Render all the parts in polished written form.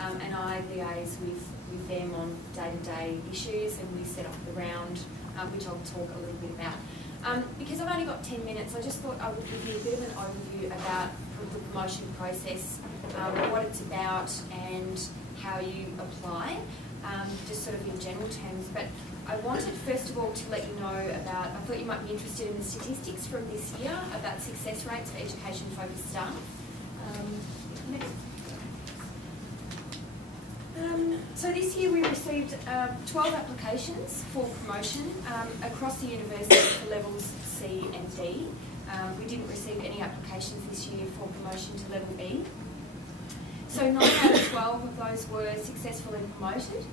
and I liaise with them on day-to-day issues, and we set up the round, which I'll talk a little bit about. Because I've only got 10 minutes, I just thought I would give you a bit of an overview about the promotion process, what it's about and how you apply, just sort of in general terms. But I wanted first of all to let you know about, I thought you might be interested in the statistics from this year about success rates for education-focused staff. So this year we received 12 applications for promotion across the university for levels C and D. We didn't receive any applications this year for promotion to level E. So 9 out of 12 of those were successfully promoted,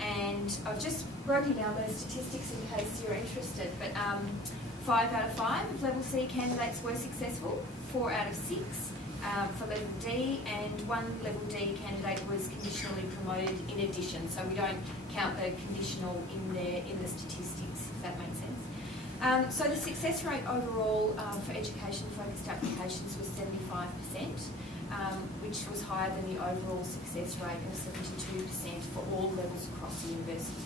and I've just broken down those statistics in case you're interested, but 5 out of 5 of level C candidates were successful, 4 out of 6 for level D, and 1 level D candidate was conditionally promoted in addition, so we don't count the conditional in the statistics, if that makes sense. So the success rate overall for education-focused applications was 75%, which was higher than the overall success rate of 72% for all levels across the university.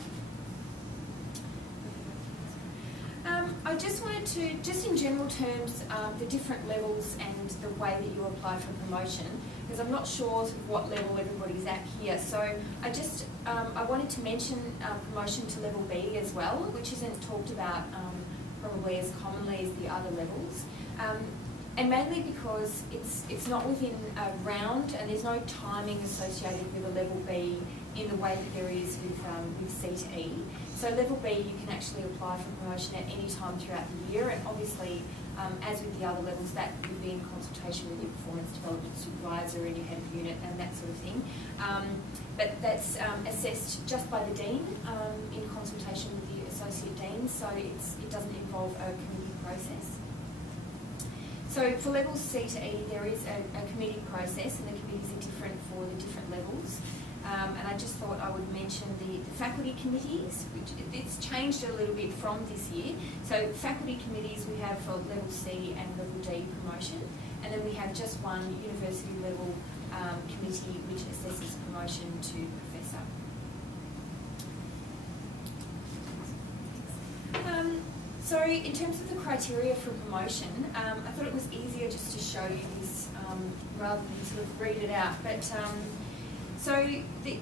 I just wanted to, just in general terms, the different levels and the way that you apply for promotion, because I'm not sure sort of what level everybody's at here. So I wanted to mention promotion to level B as well, which isn't talked about probably as commonly as the other levels. And mainly because it's not within a round, and there's no timing associated with a level B in the way that there is with C to E. So level B, you can actually apply for promotion at any time throughout the year, and obviously, as with the other levels, that would be in consultation with your performance development supervisor and your head of unit and that sort of thing. But that's assessed just by the dean in consultation with the associate dean, so it doesn't involve a committee process. So for levels C to E, there is a committee process, and the committees are different for the different levels. And I just thought I would mention the faculty committees, which it's changed a little bit from this year. So faculty committees we have for level C and level D promotion, and then we have just one university level committee which assesses promotion to professor. So in terms of the criteria for promotion, I thought it was easier just to show you this rather than sort of read it out. But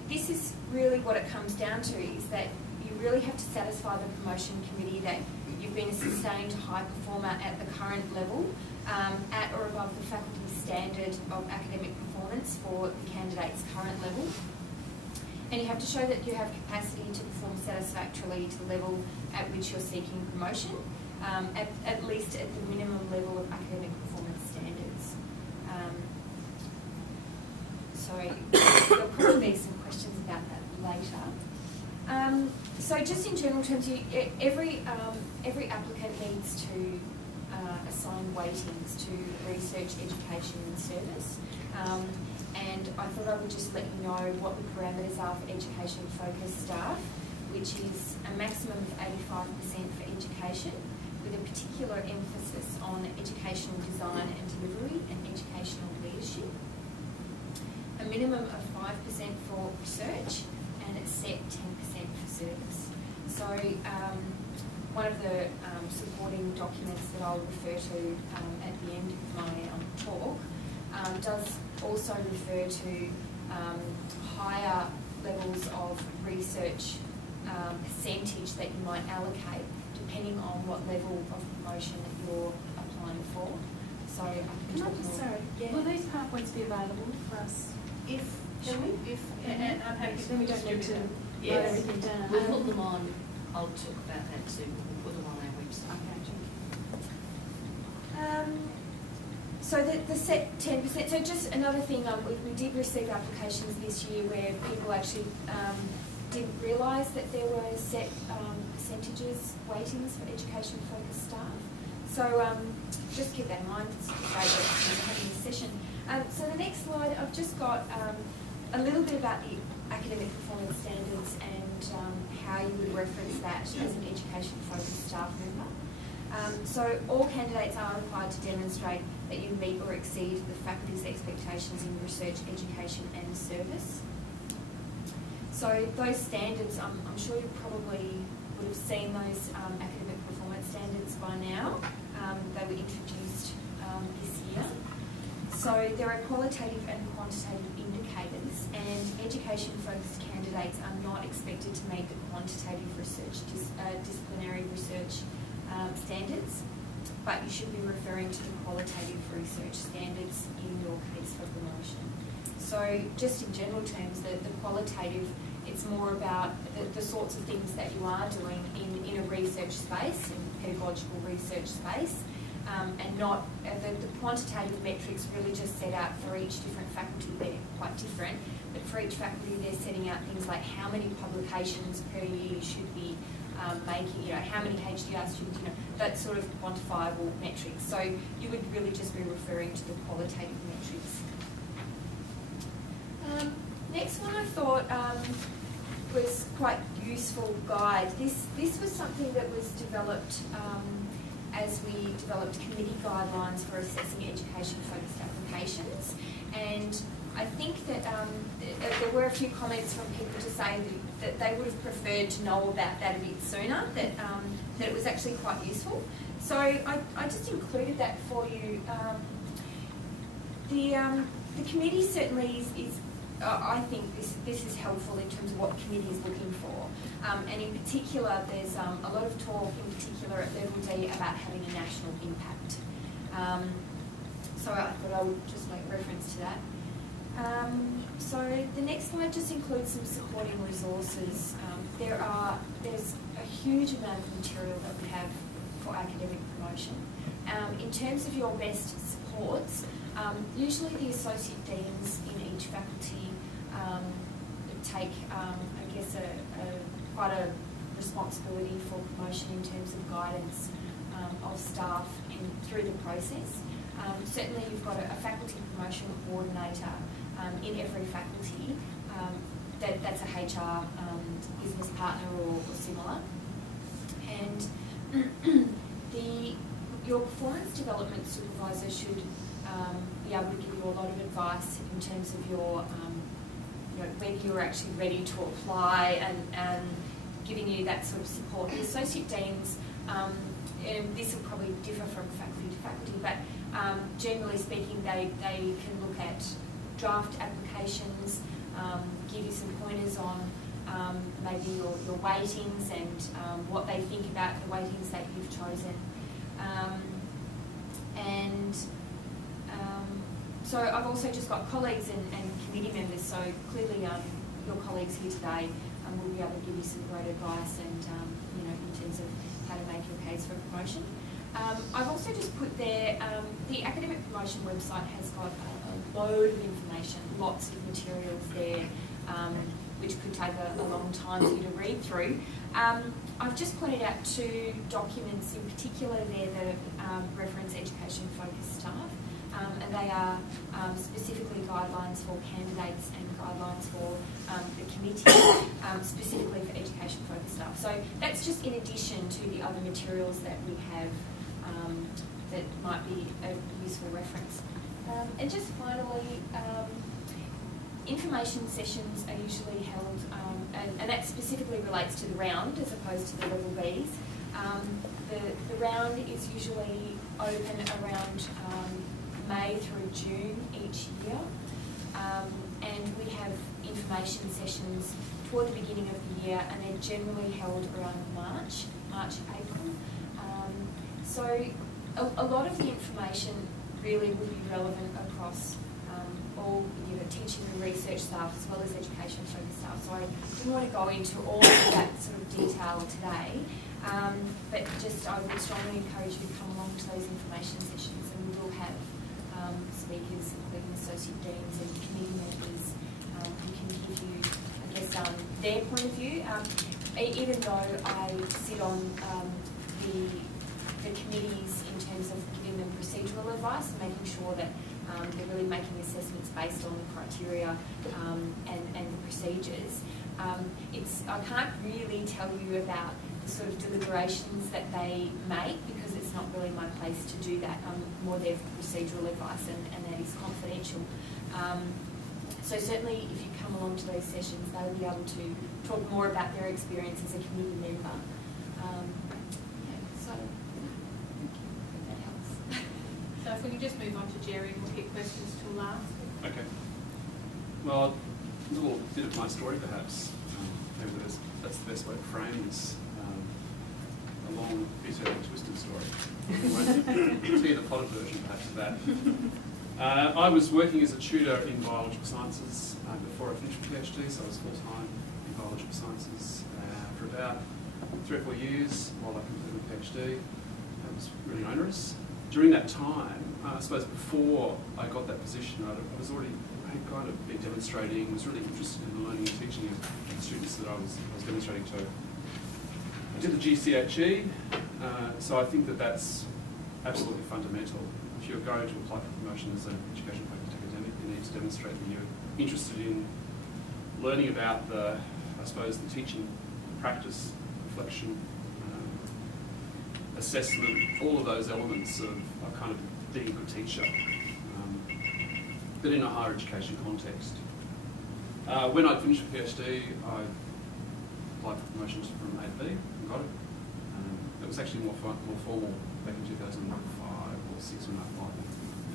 this is really what it comes down to, is that you really have to satisfy the promotion committee that you've been a sustained high performer at the current level, at or above the faculty standard of academic performance for the candidate's current level. And you have to show that you have capacity to perform satisfactorily to the level at which you're seeking promotion, at least at the minimum level of academic performance standards. There'll probably be some questions about that later. So just in general terms, every applicant needs to assign weightings to research, education and service. And I thought I would just let you know what the parameters are for education-focused staff, which is a maximum of 85% for education, with a particular emphasis on educational design and delivery and educational leadership. A minimum of 5% for research, and a set 10% for service. So one of the supporting documents that I'll refer to at the end of my talk does also refer to higher levels of research percentage that you might allocate depending on what level of promotion that you're applying for. So I can talk more. Sorry, yeah. Will these PowerPoints be available for us? And I'm happy then we don't need to write everything down. We'll put them on. I'll talk about that too. We'll put them on our website. Okay. So the set 10%, so just another thing, we did receive applications this year where people actually didn't realise that there were set percentages, weightings for education-focused staff. So just keep that in mind, it's great that we're having this session. So the next slide, I've just got a little bit about the academic performance standards and how you would reference that as an education-focused staff member. So all candidates are required to demonstrate that you meet or exceed the faculty's expectations in research, education and service. So those standards, I'm sure you probably would have seen those academic performance standards by now. They were introduced this year. So there are qualitative and quantitative indicators, and education-focused candidates are not expected to meet the quantitative research, disciplinary research standards, but you should be referring to the qualitative research standards in your case for promotion. So just in general terms, the qualitative, it's more about the sorts of things that you are doing in a research space, in pedagogical research space, and not the quantitative metrics really just set out for each different faculty. They're quite different, but for each faculty they're setting out things like how many publications per year you should be making, how many HDR students, that sort of quantifiable metrics. So you would really just be referring to the qualitative metrics. Next one I thought was quite useful guide. This was something that was developed as we developed committee guidelines for assessing education-focused applications, and I think that there were a few comments from people to say that they would have preferred to know about that a bit sooner, that it was actually quite useful. So I just included that for you. The committee certainly is I think this is helpful in terms of what the committee is looking for. And in particular, there's a lot of talk, in particular at level D, about having a national impact. So I thought I would just make reference to that. So the next slide just includes some supporting resources. There's a huge amount of material that we have for academic promotion. In terms of your best supports, usually the associate deans in each faculty take, I guess, quite a responsibility for promotion in terms of guidance of staff through the process. Certainly you've got a faculty promotion coordinator in every faculty. That's a HR business partner or similar. And your performance development supervisor should be able to give you a lot of advice in terms of your, whether you're actually ready to apply and giving you that sort of support. The associate deans, and this will probably differ from faculty to faculty, but generally speaking, they can look at draft applications, give you some pointers on maybe your weightings and what they think about the weightings that you've chosen. So I've also just got colleagues and committee members, so clearly your colleagues here today will be able to give you some great advice and in terms of how to make your case for promotion. I've also just put there, the academic promotion website has got a load of information, lots of materials there, which could take a long time for you to read through. I've just pointed out two documents in particular there that reference education-focused staff, and they are specifically guidelines for candidates and guidelines for the committee, specifically for education-focused staff. So that's just in addition to the other materials that we have that might be a useful reference. And just finally, information sessions are usually held, and that specifically relates to the round as opposed to the level Bs. The round is usually open around May through June each year, and we have information sessions toward the beginning of the year, and they're generally held around March, April. So a lot of the information really would be relevant across all teaching and research staff as well as education-focused staff. So I didn't want to go into all of that sort of detail today, but just I would strongly encourage you to come along to those information sessions, and we will have speakers, including associate deans and committee members, who can give you, I guess, their point of view. Even though I sit on the committees in terms of giving them procedural advice and making sure that they're really making assessments based on the criteria and the procedures. I can't really tell you about the sort of deliberations that they make because it's not really my place to do that. More their procedural advice, and that is confidential. So certainly if you come along to those sessions, they'll be able to talk more about their experience as a committee member. So that helps. So if we can just move on to Jerry, we'll keep questions till last. Okay. Well, a little bit of my story perhaps. Maybe that's the best way to frame this. A long, bitter, and twisted story. I won't tell you the plotted version perhaps of that. I was working as a tutor in biological sciences before I finished my PhD, so I was full-time in biological sciences for about 3 or 4 years while I completed my PhD. That was really onerous. During that time, I suppose before I got that position, I had kind of been demonstrating, was really interested in the learning and teaching of the students that I was demonstrating to. I did the GCHE, so I think that that's absolutely fundamental. If you're going to apply for promotion as an education-focused academic, you need to demonstrate that you're interested in learning about the teaching practice, reflection, assessment, all of those elements of kind of being a good teacher, but in a higher education context. When I finished my PhD, I applied for promotions from 8B and got it. It was actually more formal back in 2005 or 6 when I applied,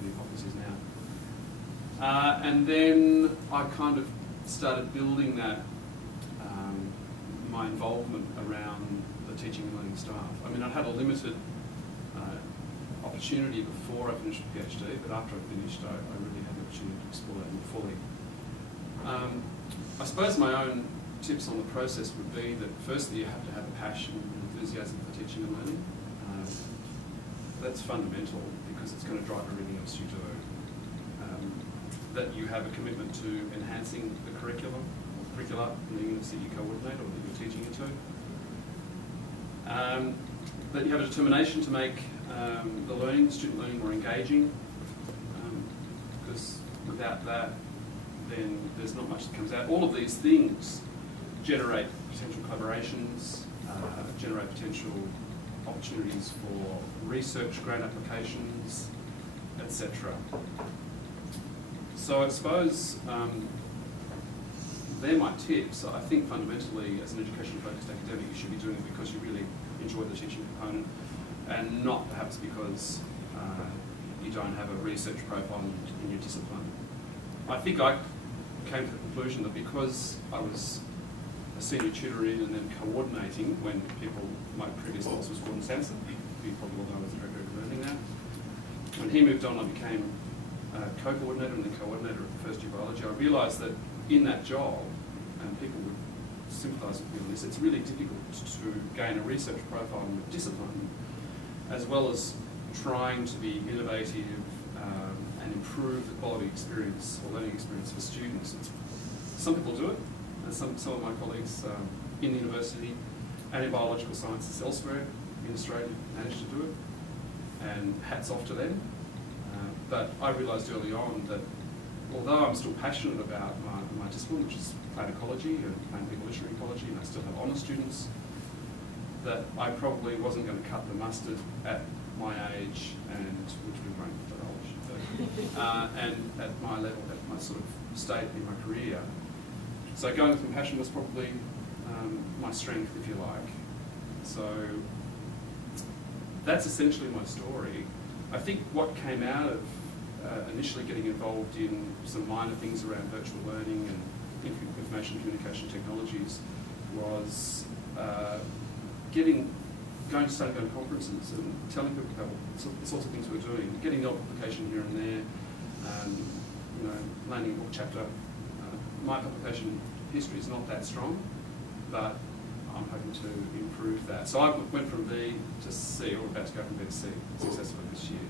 many hypotheses now. And then I kind of started building that, my involvement around the teaching and learning staff. I mean, I had a limited opportunity before I finished the PhD, but after I finished, I really had the opportunity to explore that more fully. I suppose my own tips on the process would be that firstly you have to have a passion and enthusiasm for teaching and learning. That's fundamental because it's going to drive everything else you do. That you have a commitment to enhancing the curriculum or curricula in the units that you coordinate or that you're teaching into. That you have a determination to make the student learning more engaging, because without that then there's not much that comes out. All of these things generate potential collaborations, generate potential opportunities for research, grant applications, etc. So I suppose they're my tips. I think fundamentally as an education-focused academic you should be doing it because you really enjoy the teaching component and not perhaps because you don't have a research profile in your discipline. I think I came to the conclusion that because I was a senior tutor in and then coordinating when my previous boss was Gordon Sampson, who you probably all know as the Director of Learning now. When he moved on, I became co-coordinator and then coordinator of first year biology. I realised that in that job, and people would sympathise with me on this, it's really difficult to gain a research profile in the discipline, as well as trying to be innovative and improve the quality experience or learning experience for students. Some people do it, and some of my colleagues in the university and in biological sciences elsewhere in Australia managed to do it, and hats off to them. But I realised early on that although I'm still passionate about my discipline, which is plant ecology and plant evolutionary ecology, and I still have honours students, that I probably wasn't going to cut the mustard at my age and, which we won't divulge, but, and at my level, at my sort of state in my career. So going with my passion was probably my strength, if you like. So that's essentially my story. I think what came out of initially getting involved in some minor things around virtual learning and information communication technologies was starting going to conferences and telling people about the sorts of things we're doing, getting the odd publication here and there, landing a book chapter. My publication history is not that strong, but I'm hoping to improve that. So I went from B to C, or about to go from B to C successfully this year.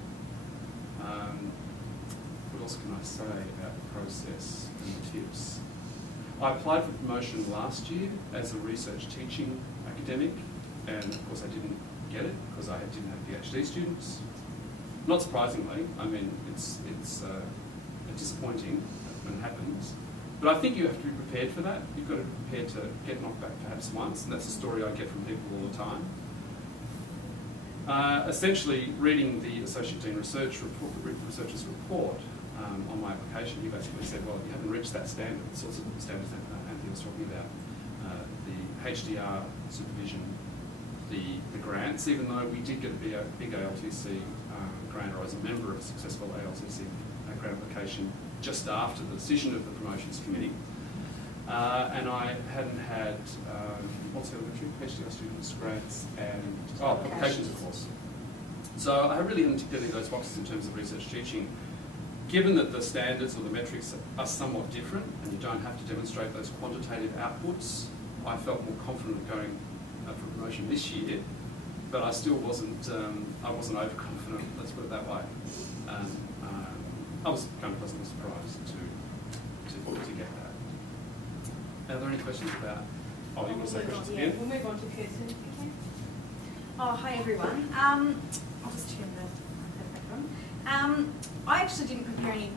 What else can I say about the process and the tips? I applied for promotion last year as a research teaching academic, and of course I didn't get it because I didn't have PhD students. Not surprisingly, I mean, it's disappointing when it happens, but I think you have to be prepared for that. You've got to be prepared to get knocked back perhaps once, and that's a story I get from people all the time. Essentially, reading the Associate Dean researcher's report, on my application, he basically said, well, you haven't reached that standard, the sorts of standards that Anthony was talking about, the HDR supervision, the grants, even though we did get a big ALTC grant, or as a member of a successful ALTC grant application just after the decision of the promotions committee. And I hadn't had, what's the other metric? HDR students, grants, and publications, of course. So I really hadn't ticked any of those boxes in terms of research teaching. Given that the standards or the metrics are somewhat different, and you don't have to demonstrate those quantitative outputs, I felt more confident going for promotion this year, but I still wasn't, overconfident, let's put it that way. I was kind of pleasantly surprised to get that. Are there any questions about, you want to say questions again? We'll move on to Kirsten. Okay. Oh, hi everyone. I'll just turn the back on. I actually didn't prepare any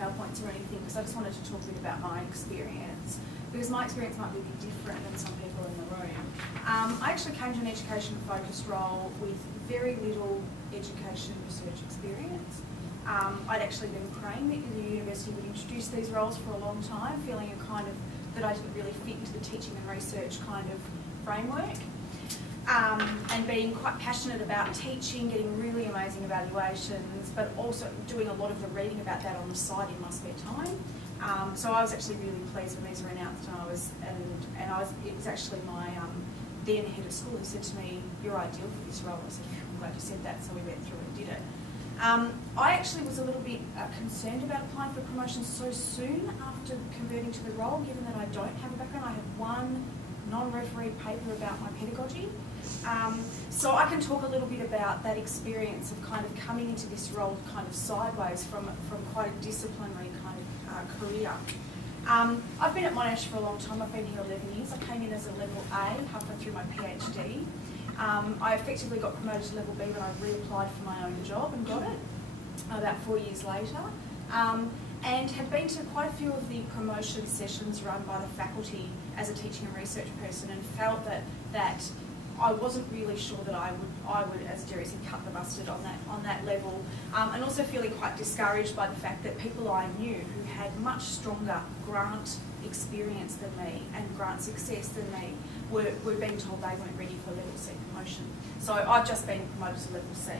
PowerPoints or anything because I just wanted to talk a bit about my experience, because my experience might be a bit different than some people in the room. I actually came to an education-focused role with very little education research experience. I'd actually been praying that the university would introduce these roles for a long time, feeling that I didn't really fit into the teaching and research kind of framework. And being quite passionate about teaching, getting really amazing evaluations, but also doing a lot of the reading about that on the side in my spare time. So I was actually really pleased when these were announced, it was actually my then head of school who said to me, "You're ideal for this role." I said, "I'm glad you said that," so we went through and did it. I actually was a little bit concerned about applying for promotion so soon after converting to the role, given that I don't have a background. I have one non-refereed paper about my pedagogy. So I can talk a little bit about that experience of kind of coming into this role kind of sideways from quite a disciplinary kind of career. I've been at Monash for a long time. I've been here 11 years. I came in as a level A halfway through my PhD. I effectively got promoted to level B when I reapplied for my own job and got it about 4 years later. And had been to quite a few of the promotion sessions run by the faculty as a teaching and research person, and felt that I wasn't really sure that I would, as Jerry said, cut the mustard on that level, and also feeling quite discouraged by the fact that people I knew who had much stronger grant experience than me and grant success than me were being told they weren't ready for level C promotion. So I've just been promoted to level C.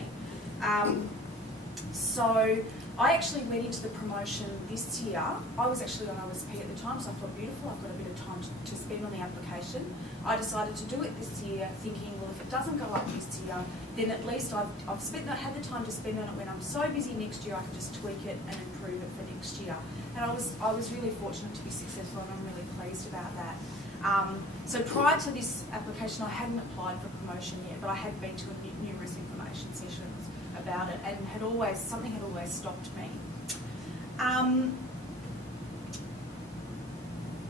So I actually went into the promotion this year. I was actually on OSP at the time, so I thought, beautiful, I've got a bit of time to spend on the application. I decided to do it this year, thinking, well, if it doesn't go up this year, then at least I've had the time to spend on it. When I'm so busy next year, I can just tweak it and improve it for next year. And I was really fortunate to be successful, and I'm really pleased about that. So prior to this application, I hadn't applied for promotion yet, but I had been to numerous information sessions about it, and something had always stopped me.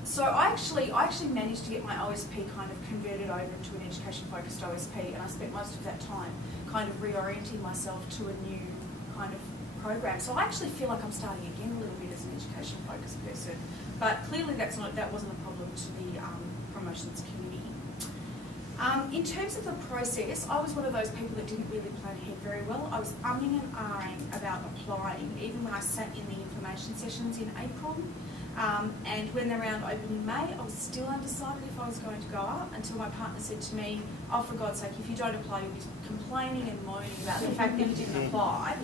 So I actually managed to get my OSP kind of converted over to an education-focused OSP, and I spent most of that time kind of reorienting myself to a new kind of program. So I actually feel like I'm starting again a little bit as an education-focused person, but clearly that wasn't a problem to the promotions committee. In terms of the process, I was one of those people that didn't really plan ahead very well. I was umming and ahhing about applying, even when I sat in the information sessions in April. And when the round opened in May, I was still undecided if I was going to go up, until my partner said to me, "Oh, for God's sake, if you don't apply, you'll be complaining and moaning about the fact that you didn't apply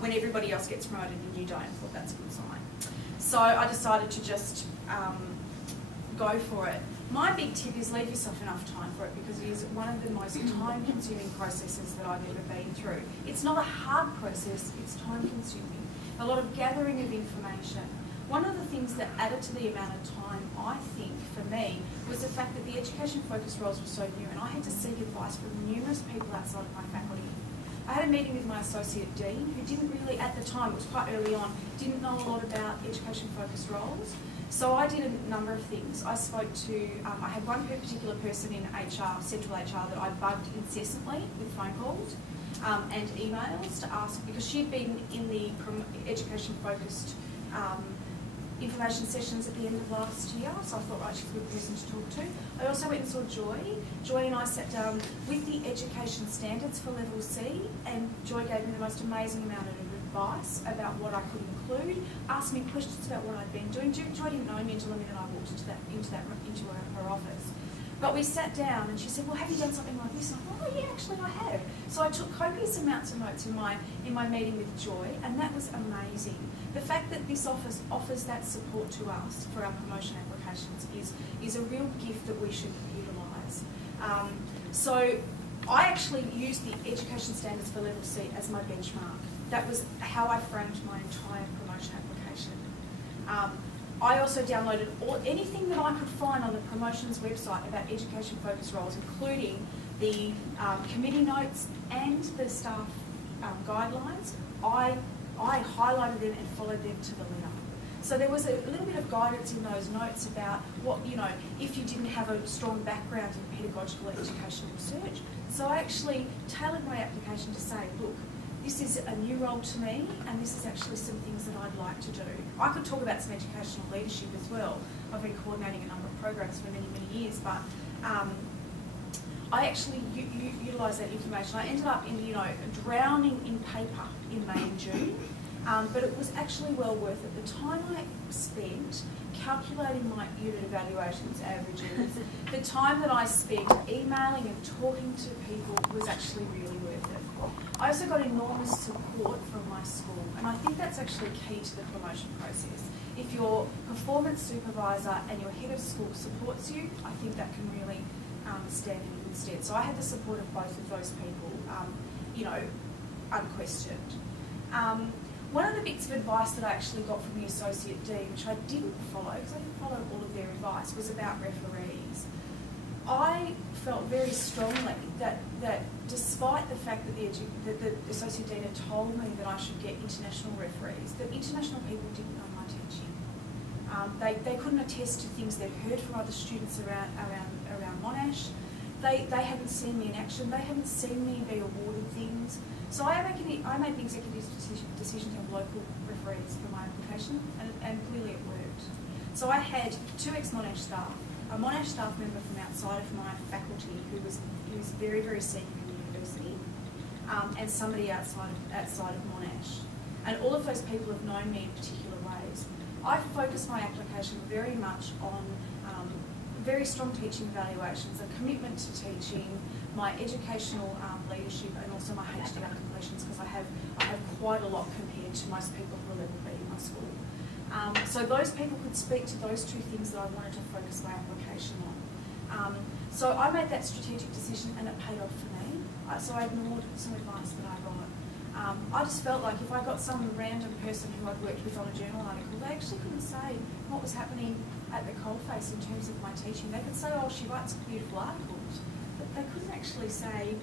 when everybody else gets promoted and you don't." I thought that's a good sign. So I decided to just go for it. My big tip is leave yourself enough time for it, because it is one of the most time-consuming processes that I've ever been through. It's not a hard process, it's time-consuming. A lot of gathering of information. One of the things that added to the amount of time, I think, for me, was the fact that the education-focused roles were so new, and I had to seek advice from numerous people outside of my faculty. I had a meeting with my associate dean, who didn't really, at the time, it was quite early on, didn't know a lot about education-focused roles. So I did a number of things. I spoke to, I had one particular person in HR, central HR, that I bugged incessantly with phone calls and emails to ask, because she'd been in the education-focused information sessions at the end of last year, so I thought, right, she's a good person to talk to. I also went and saw Joy. Joy and I sat down with the education standards for level C, and Joy gave me the most amazing amount of advice about what I could include, asked me questions about what I'd been doing. Joy didn't know me until the minute I walked into her office. But we sat down and she said, well, have you done something like this? And I thought, oh yeah, actually I have. So I took copious amounts of notes in my meeting with Joy, and that was amazing. The fact that this office offers that support to us for our promotion applications is a real gift that we should utilise. So I actually used the education standards for level C as my benchmark. That was how I framed my entire promotion application. I also downloaded anything that I could find on the promotions website about education focused roles, including the committee notes and the staff guidelines. I highlighted them and followed them to the letter. So there was a little bit of guidance in those notes about what, if you didn't have a strong background in pedagogical education research. So I actually tailored my application to say, look, this is a new role to me, and this is actually some things that I'd like to do. I could talk about some educational leadership as well. I've been coordinating a number of programs for many, many years, but I actually utilised that information. I ended up in, drowning in paper in May and June, but it was actually well worth it. The time I spent calculating my unit evaluations, averages, the time that I spent emailing and talking to people was actually really worth it. I also got enormous support from my school, and I think that's actually key to the promotion process. If your performance supervisor and your head of school supports you, I think that can really stand in good stead. So I had the support of both of those people, unquestioned. One of the bits of advice that I actually got from the Associate Dean, which I didn't follow, because I didn't follow all of their advice, was about referees. I felt very strongly that despite the fact that the Associate Dean had told me that I should get international referees, that international people didn't know my teaching. They couldn't attest to things they'd heard from other students around Monash. They hadn't seen me in action. They hadn't seen me be awarded things. So I made the executive decision to have local referees for my application, and clearly it worked. So I had 2 ex-Monash staff, a Monash staff member from outside of my faculty who was very, very senior in the university, and somebody outside of Monash. And all of those people have known me in particular ways. I focused my application very much on very strong teaching evaluations, a commitment to teaching, my educational leadership, and also my HDR completions, because I have quite a lot compared to most people who are level B in my school. So those people could speak to those 2 things that I wanted to focus my application on. So I made that strategic decision, and it paid off for me. So I ignored some advice that I got. I just felt like if I got some random person who I'd worked with on a journal article, they actually couldn't say what was happening at the coalface in terms of my teaching. They could say, oh, she writes beautiful articles, but they couldn't actually say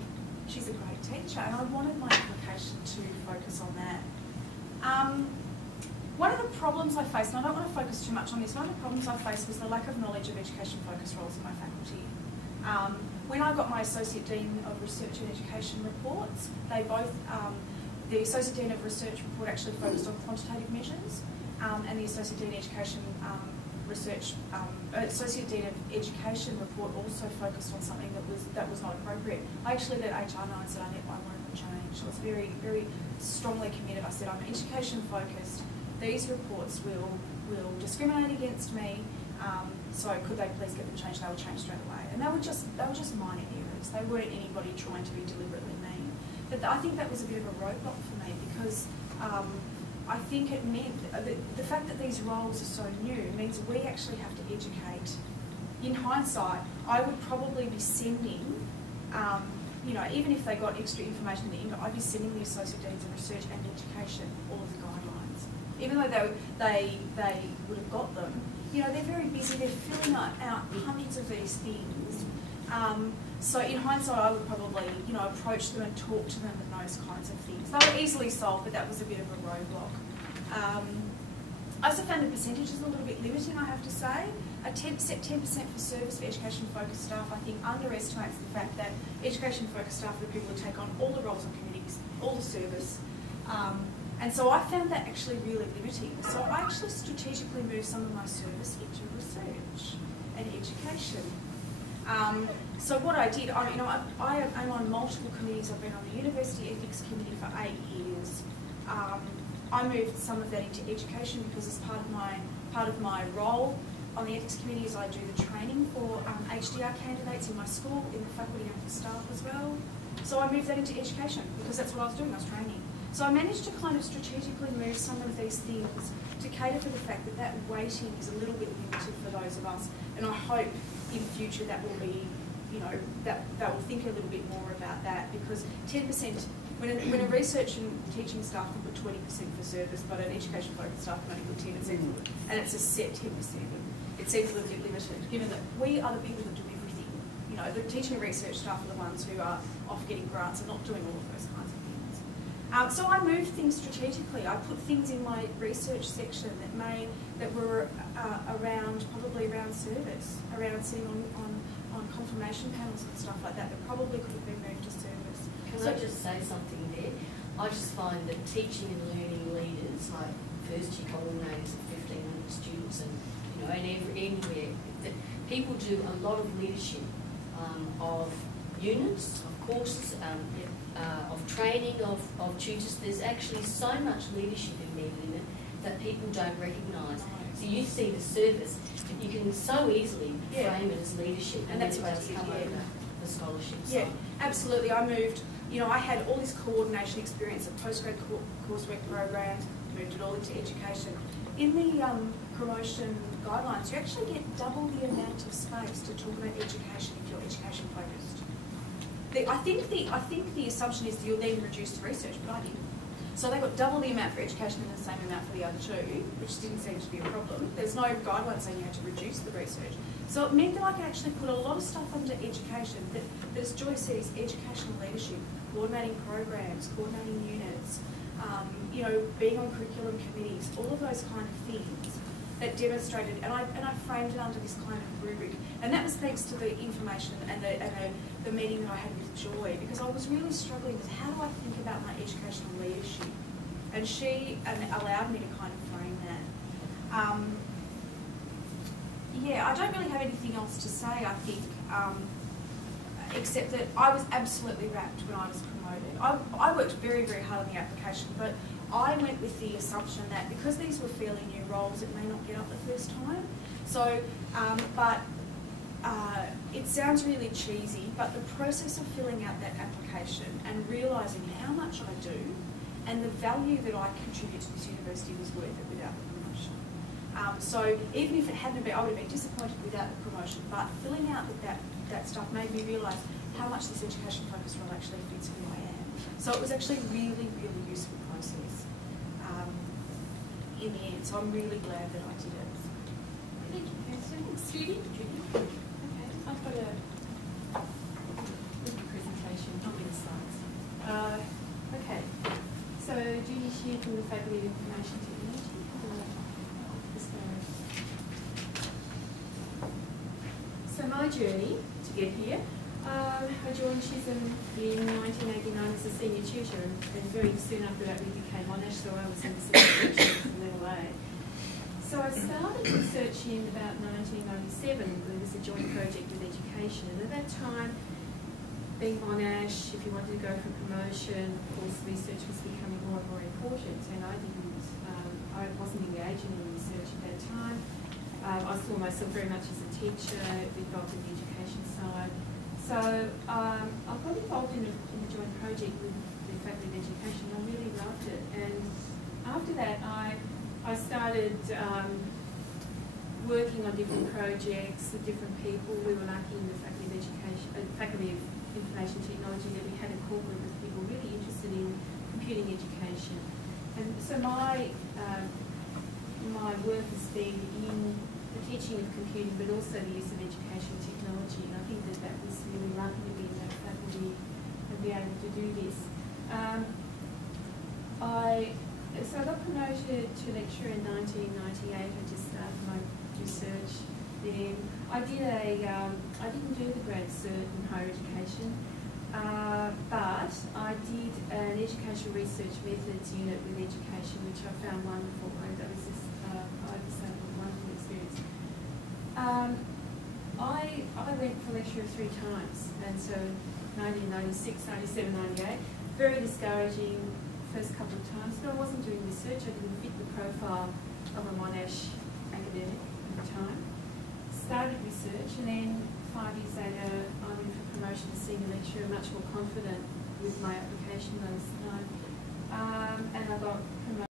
she's a great teacher, and I wanted my application to focus on that. One of the problems I faced, and I don't want to focus too much on this, one of the problems I faced was the lack of knowledge of education-focused roles in my faculty. When I got my Associate Dean of Research and Education reports, they both, the Associate Dean of Research report actually focused on quantitative measures, and the Associate Dean of Education Associate Dean of Education report also focused on something that was not appropriate. I actually let HR know and said I wanted them changed. I was very, very strongly committed. I said I'm education focused. These reports will discriminate against me. So could they please get them changed? They were changed straight away, and they were just minor errors. They weren't anybody trying to be deliberately mean. But I think that was a bit of a roadblock for me, because I think it meant the fact that these roles are so new means we actually have to educate. In hindsight, I would probably be sending, even if they got extra information in the email, I'd be sending the Associate Deans of Research and Education all of the guidelines. Even though they would have got them, they're very busy, they're filling out hundreds of these things. So in hindsight, I would probably, approach them and talk to them and those kinds of things. They were easily solved, but that was a bit of a roadblock. I also found the percentages a little bit limiting, I have to say. A 10% for service for education-focused staff, I think, underestimates the fact that education-focused staff are the people who take on all the roles and committees, all the service. And so I found that actually really limiting. So I actually strategically moved some of my service into research and education. So what I did, I'm on multiple committees. I've been on the University Ethics Committee for 8 years. I moved some of that into education because as part of my role on the ethics committee is I do the training for HDR candidates in my school, in the faculty and for staff as well. So I moved that into education because that's what I was doing, I was training. So I managed to kind of strategically move some of these things to cater for the fact that that weighting is a little bit limited for those of us. And I hope in future that will be, you know, that will think a little bit more about that, because 10%, when a research and teaching staff can put 20% for service, but an education focused staff can only put 10%, and it's a set 10%. It seems a little bit limited, given that we are the people that do everything. You know, the teaching and research staff are the ones who are off getting grants and not doing all of those kinds of things. So I moved things strategically. I put things in my research section that were probably around service, around sitting on confirmation panels and stuff like that probably could have been moved to service. Can I just say something there? I just find that teaching and learning leaders, like first year coordinators of 1,500 students and anywhere, that people do a lot of leadership of units, of courses, of training, of tutors. There's actually so much leadership embedded in it that people don't recognise. So you see the service, but you can so easily frame it as leadership, and that's what does come over the scholarship side. Yeah, absolutely. I moved, I had all this coordination experience of postgrad coursework programs, moved it all into education. In the promotion guidelines, you actually get double the amount of space to talk about education if you're education focused. I think the assumption is that you'll then reduce the research, but I didn't. So they got double the amount for education and the same amount for the other two, which didn't seem to be a problem. There's no guideline saying you had to reduce the research. So it meant that I could actually put a lot of stuff under education that as Joy said, is educational leadership, coordinating programs, coordinating units, being on curriculum committees, all of those kind of things that demonstrated, and I framed it under this kind of rubric. And that was thanks to the information and the meeting that I had with Joy, because I was really struggling with how do I think about my educational leadership. And she allowed me to kind of frame that. I don't really have anything else to say, I think, except that I was absolutely rapt when I was promoted. I worked very, very hard on the application, but I went with the assumption that because these were fairly new roles, it may not get up the first time. So, it sounds really cheesy, but the process of filling out that application and realising how much I do and the value that I contribute to this university was worth it without the promotion. So even if it hadn't been, I would have been disappointed without the promotion, but filling out that stuff made me realise how much this education focus role actually fits who I am. So it was actually a really, really useful process in the end. So I'm really glad that I did it. Thank you, Kirsten. Judy? Okay, I've got a presentation, not many slides. Okay, so Judy Shear from the Faculty of Information Technology. So my journey to get here, I joined Chisholm in 1989 as a senior tutor, and very soon after that we became Monash, so I was in the senior tutor from level A. So I started researching in about 1997. There was a joint project with education, and at that time, being Monash, if you wanted to go for promotion, of course research was becoming more and more important, and I wasn't engaging in research at that time. I saw myself very much as a teacher, involved in the education side. So I got involved in a joint project with the Faculty of Education. I really loved it, and after that I started working on different projects with different people. We were lucky in the Faculty of Information Technology that we had a core group of people really interested in computing education, and so my work has been in the teaching of computing, but also the use of education technology, and I think that was really lucky to be in that faculty and be able to do this. So I got promoted to lecturer in 1998. I just started my research then. I didn't do the grad cert in higher education, but I did an educational research methods unit with education, which I found wonderful. That was just I would say a wonderful experience. I went for lecturer 3 times, and so 1996, 97, 98, very discouraging, first couple of times. No, I wasn't doing research. I didn't fit the profile of a Monash academic at the time. Started research, and then 5 years later I went for promotion to senior lecturer, much more confident with my application. I was